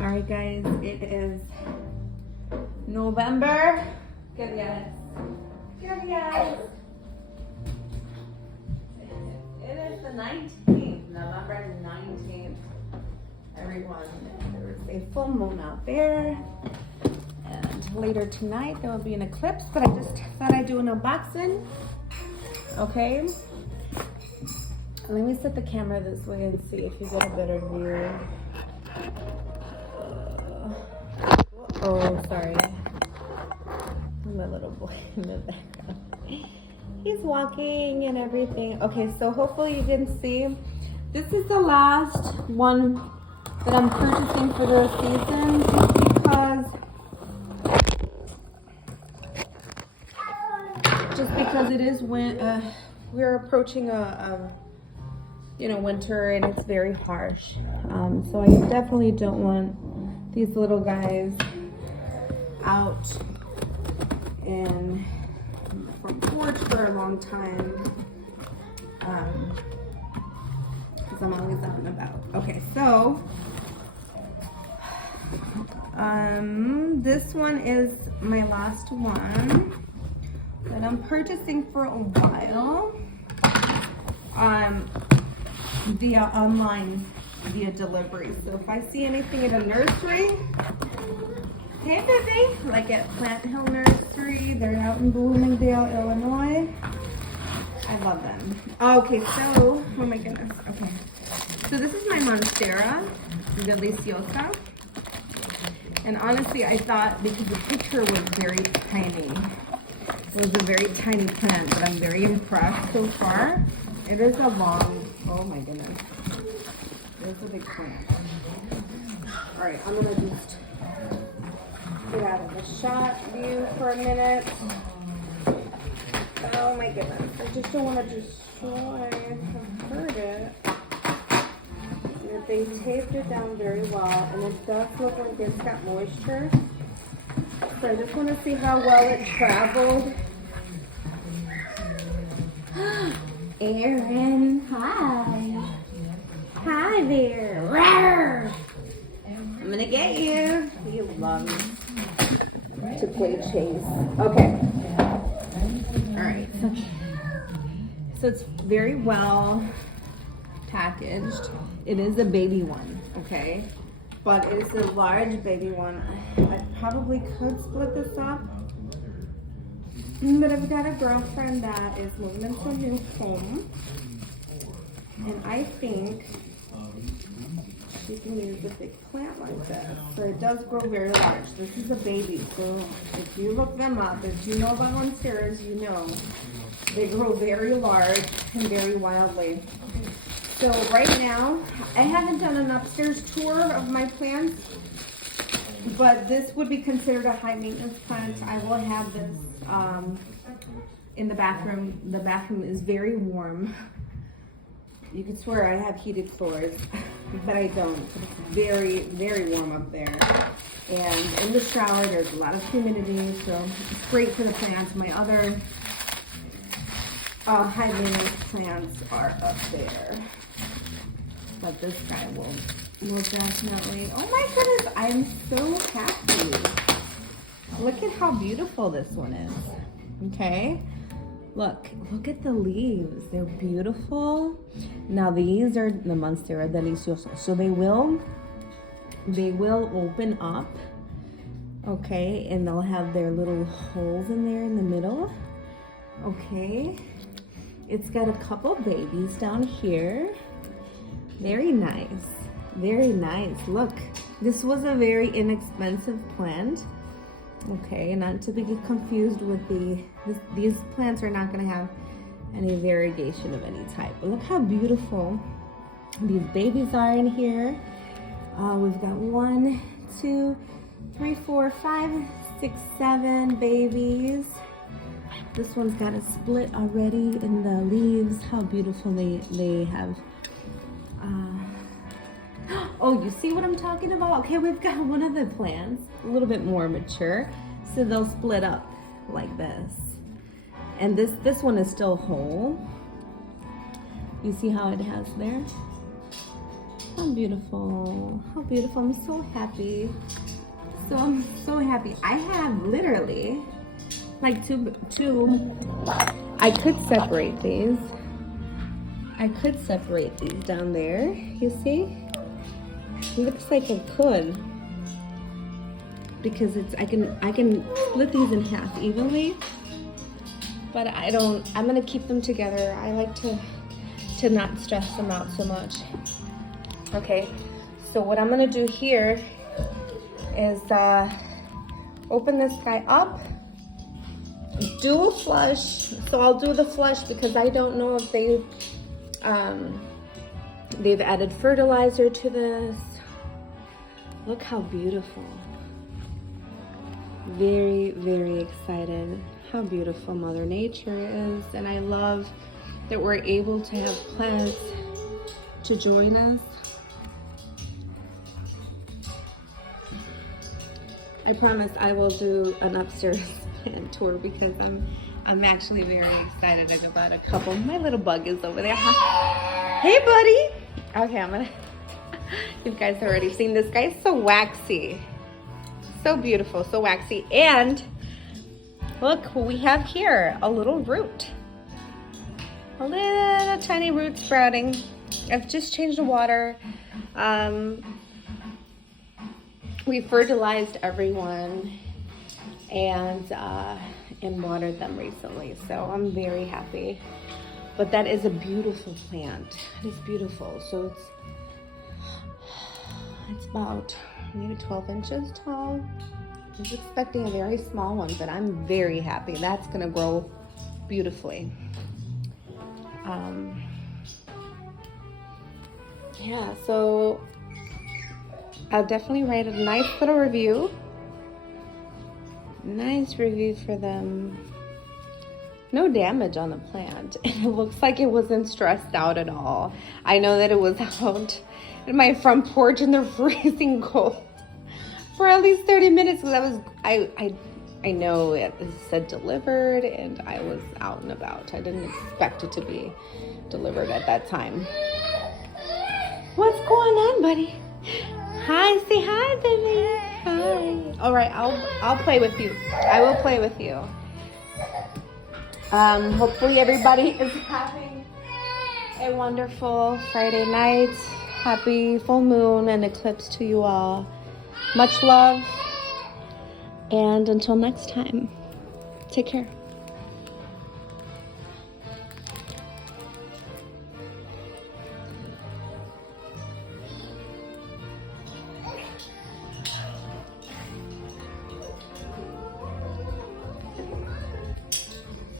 All right, guys, it is November. Good guys. Good guys. It is the 19th, November 19th. Everyone, there is a full moon out there. And later tonight, there will be an eclipse, but I just thought I'd do an unboxing. Okay. Let me set the camera this way and see if you get a better view. Oh, sorry. My little boy in the background. He's walking and everything. Okay, so hopefully you didn't see. This is the last one that I'm purchasing for the season just because it is when we're approaching a winter and it's very harsh. So I definitely don't want these little guys out in front porch for a long time because I'm always out and about. Okay, so this one is my last one that I'm purchasing for a while via online, via delivery. So if I see anything at a nursery, hey baby, like at Plant Hill Nursery, they're out in Bloomingdale, Illinois. I love them. Okay, so, oh my goodness, okay. So this is my Monstera, Deliciosa. And honestly, I thought, because the picture was very tiny, it was a very tiny plant, but I'm very impressed so far. It is a long, oh my goodness. It's a big plant. All right, I'm gonna just get out of the shot view for a minute. Oh my goodness, I just don't want to destroy. I've heard it. They taped it down very well, and it does look like it's got moisture. So I just want to see how well it traveled. Erin, hi. Hi there. Rawr. I'm gonna get you. He loves to play chase. Okay. All right. So it's very well packaged. It is a baby one, okay? But it is a large baby one. I probably could split this up. But I've got a girlfriend that is moving into a new home. And I think she can use a big plant like this. So it does grow very large. This is a baby. So if you look them up, if you know about Monsteras, you know they grow very large and very wildly. So right now, I haven't done an upstairs tour of my plants, but this would be considered a high maintenance plant. I will have this in the bathroom. The bathroom is very warm. You could swear I have heated floors, but I don't. It's very, very warm up there. And in the shower, there's a lot of humidity, so it's great for the plants. My other high maintenance plants are up there. But this guy will definitely, oh my goodness, I'm so happy. Look at how beautiful this one is. Okay, look at the leaves. They're beautiful. Now these are the Monstera Deliciosa. So they will open up, okay, and they'll have their little holes in there in the middle. Okay, it's got a couple babies down here. Very nice, very nice. Look, this was a very inexpensive plant. Okay, not to be confused with these plants are not going to have any variegation of any type. But look how beautiful these babies are in here. We've got 1, 2, 3, 4, 5, 6, 7 babies. This one's got a split already in the leaves. How beautiful they have. Oh, you see what I'm talking about? Okay, we've got one of the plants a little bit more mature, so they'll split up like this. And this one is still whole. You see how it has there? How beautiful. How beautiful. I'm so happy. I'm so happy. I have literally like two. I could separate these. I could separate these down there. You see? It looks like I could. Because I can split these in half evenly. But I don't, I'm gonna keep them together. I like to not stress them out so much. Okay, so what I'm gonna do here is open this guy up, do a flush. So I'll do the flush because I don't know if they've added fertilizer to this. Look how beautiful. Very, very excited how beautiful Mother Nature is, and I love that we're able to have plants to join us. I promise I will do an upstairs plant tour because I'm actually very excited about a couple. My little bug is over there. Hey, buddy. Okay, you guys have already seen this guy. It's so waxy. So beautiful, so waxy. And look who we have here, a little root. A little tiny root sprouting. I've just changed the water. We fertilized everyone and watered them recently, so I'm very happy. But that is a beautiful plant. It is beautiful. So it's about maybe 12 inches tall. I was expecting a very small one, but I'm very happy. That's gonna grow beautifully. Yeah, so I'll definitely write a nice little review. Nice review for them. No damage on the plant. It looks like it wasn't stressed out at all. I know that it was out in my front porch in the freezing cold for at least 30 minutes because I know it said delivered and I was out and about. I didn't expect it to be delivered at that time. What's going on, buddy? Hi, say hi, baby. Hi. All right, I'll play with you. I will play with you. Hopefully everybody is having a wonderful Friday night. Happy full moon and eclipse to you all. Much love. And until next time, take care.